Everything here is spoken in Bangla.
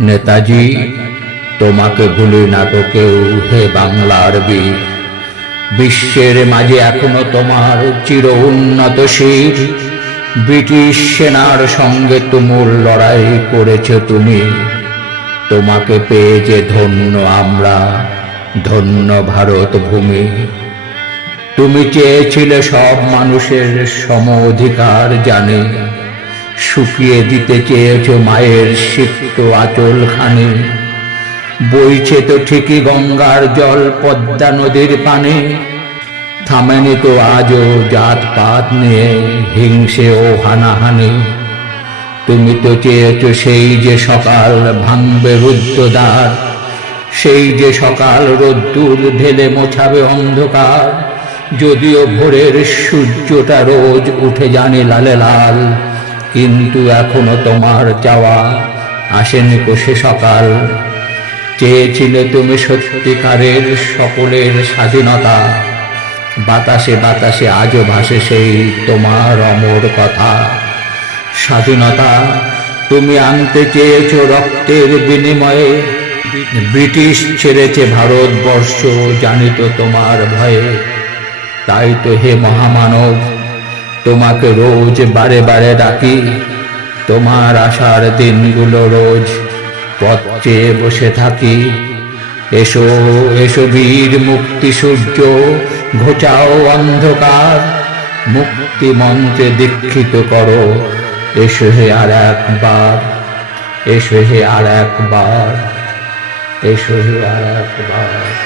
নেতাজি, তোমাকে ভুলি না তো কেউ, হে বাংলার বীর। বিশ্বের মাঝে এখনও তোমার চির উন্নত শির। ব্রিটিশ সেনার সঙ্গে তুমুল লড়াই করেছ তুমি। তোমাকে পেয়ে যে ধন্য আমরা, ধন্য ভারত ভূমি। তুমি চেয়েছিলে সব মানুষের সম অধিকার জানে। শুকিয়ে দিতে চেয়েছ মায়ের সিক্ত আচল খানে। বইছে তো ঠিকই গঙ্গার জল পদ্মা নদীর পানে। থামেনি তো আজও জাত পাত নিয়ে হিংসে ও হানাহানি। তুমি তো চেয়েছ সেই যে সকাল ভাঙবে রুদ্রদ্বার সেই যে সকাল রোদ্দুর ঢেলে মোছাবে অন্ধকার। যদিও ভোরের সূর্যটা রোজ উঠে জানে লালে লাল কিন্তু এখনও তোমার চাওয়া আসেনি কোষে সকাল। চেয়েছিলে তুমি সত্যিকারের সকলের স্বাধীনতা। বাতাসে বাতাসে আজও ভাসে সেই তোমার অমর কথা। স্বাধীনতা তুমি আনতে চেয়েছ রক্তের বিনিময়ে। ব্রিটিশ ছেড়েছে ভারতবর্ষ জানিত তোমার ভয়ে। তাই তো হে মহামানব তোমাকে রোজ বারে বারে ডাকি। তোমার আসার দিনগুলো রোজ পথ চেয়ে বসে থাকি। এসো এসো বীর মুক্তি সূর্য, ঘোচাও অন্ধকার। মুক্তি মন্ত্রে দীক্ষিত করো। এসো হে আর একবার, এসো হে আর একবার, এসো হে আর একবার।